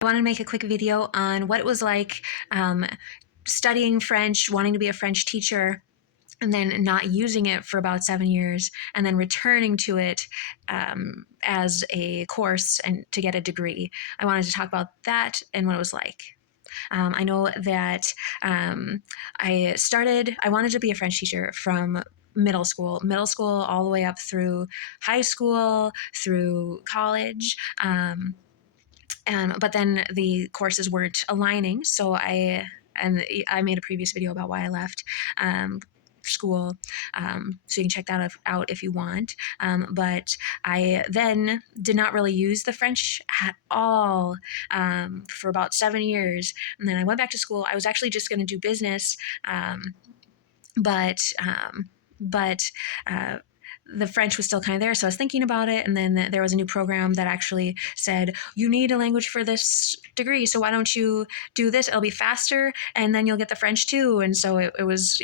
I wanted to make a quick video on what it was like studying French, wanting to be a French teacher, and then not using it for about 7 years, and then returning to it as a course and to get a degree. I wanted to talk about that and what it was like. I know that I wanted to be a French teacher from middle school all the way up through high school, through college. But then the courses weren't aligning, so I made a previous video about why I left school, so you can check that out if you want. But I then did not really use the French at all for about 7 years, and then I went back to school. I was actually just going to do business, but but the French was still kind of there. So I was thinking about it. And then there was a new program that actually said, you need a language for this degree. So why don't you do this? It'll be faster. And then you'll get the French too. And so it was,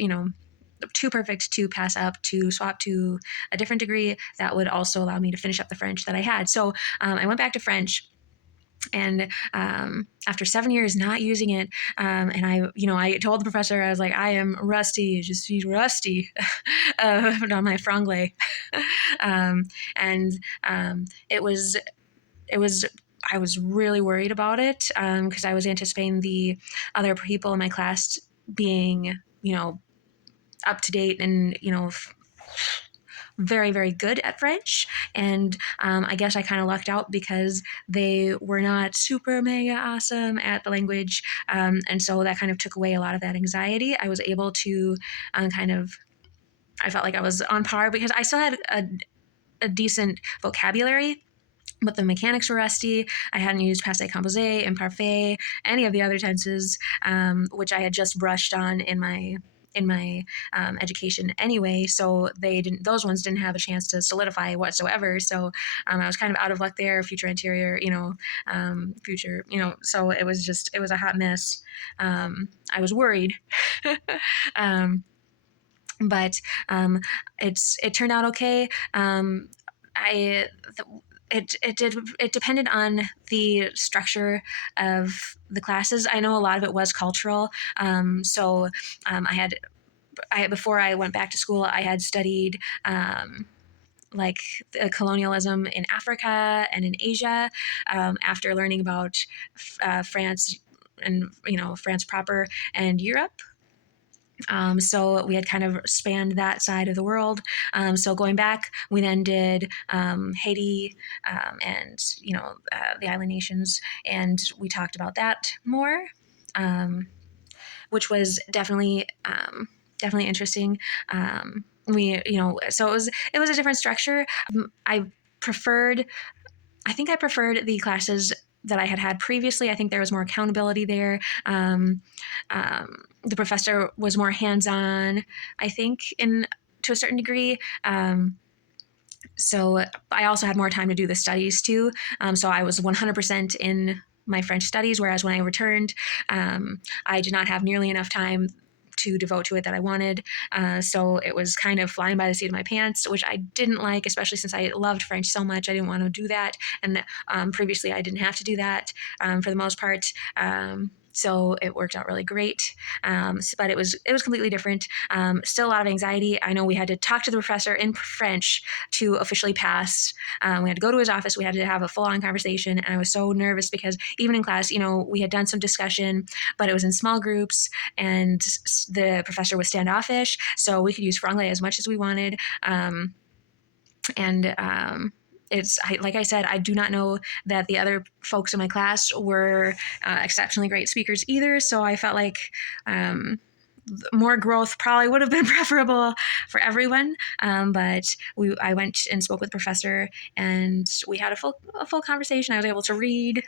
too perfect to pass up, to swap to a different degree that would also allow me to finish up the French that I had. So I went back to French. And after 7 years not using it, and I told the professor, I was like, I am rusty, just rusty on my franglais. It was, I was really worried about it because I was anticipating the other people in my class being, up to date and, very, very good at French. And I guess I kind of lucked out because they were not super mega awesome at the language. And so that kind of took away a lot of that anxiety. I was able to I felt like I was on par because I still had a decent vocabulary, but the mechanics were rusty. I hadn't used passé composé, imparfait, any of the other tenses, which I had just brushed on in my education anyway. So those ones didn't have a chance to solidify whatsoever. So I was kind of out of luck there, future anterior, future, so it was a hot mess. I was worried. But it turned out okay. It depended on the structure of the classes. I know a lot of it was cultural. Before I went back to school, I had studied like colonialism in Africa and in Asia, after learning about France and France proper and Europe. So we had kind of spanned that side of the world. So going back, we then did Haiti, and the island nations, and we talked about that more, which was definitely interesting. So it was a different structure. I think I preferred the classes that I had previously. I think there was more accountability there. The professor was more hands-on, I think, to a certain degree. So I also had more time to do the studies too. So I was 100% in my French studies, whereas when I returned, I did not have nearly enough time to devote to it that I wanted. So it was kind of flying by the seat of my pants, which I didn't like, especially since I loved French so much. I didn't want to do that. And previously I didn't have to do that for the most part. So it worked out really great. But it was completely different. Still a lot of anxiety. I know we had to talk to the professor in French to officially pass. We had to go to his office. We had to have a full-on conversation. And I was so nervous because even in class, we had done some discussion, but it was in small groups and the professor was standoffish. So we could use franglais as much as we wanted. Like I said, I do not know that the other folks in my class were exceptionally great speakers either. So I felt like more growth probably would have been preferable for everyone. But I went and spoke with the professor, and we had a full conversation. I was able to read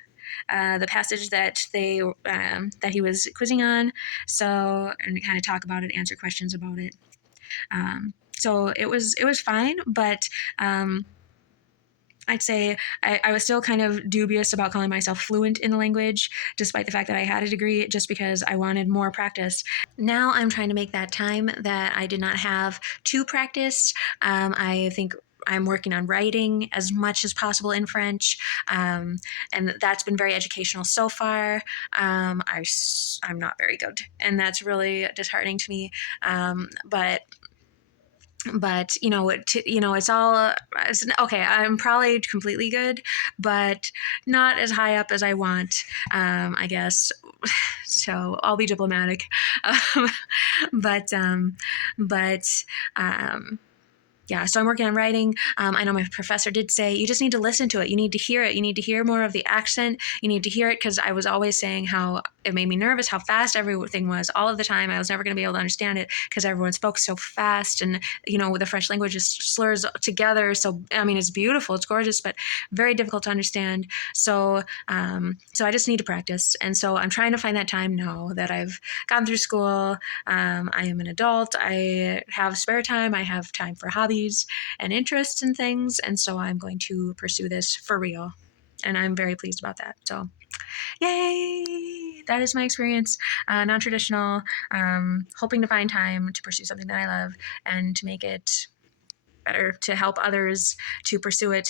the passage that that he was quizzing on, and kind of talk about it, answer questions about it. So it was fine, but I'd say I was still kind of dubious about calling myself fluent in the language, despite the fact that I had a degree, just because I wanted more practice. Now I'm trying to make that time that I did not have to practice. I think I'm working on writing as much as possible in French, and that's been very educational so far. I'm not very good, and that's really disheartening to me. But it's all okay. I'm probably completely good, but not as high up as I want, I guess. So I'll be diplomatic. um, but um, but um, yeah, so I'm working on writing. I know my professor did say you just need to listen to it. You need to hear it. You need to hear more of the accent. You need to hear it, because I was always saying how it made me nervous, how fast everything was all of the time. I was never going to be able to understand it because everyone spoke so fast, and the French language just slurs together. So I mean, it's beautiful, it's gorgeous, but very difficult to understand. So I just need to practice, and so I'm trying to find that time now that I've gone through school. I am an adult. I have spare time. I have time for hobbies and interests and things. And so I'm going to pursue this for real. And I'm very pleased about that. So, yay! That is my experience. Non traditional, hoping to find time to pursue something that I love and to make it better, to help others to pursue it,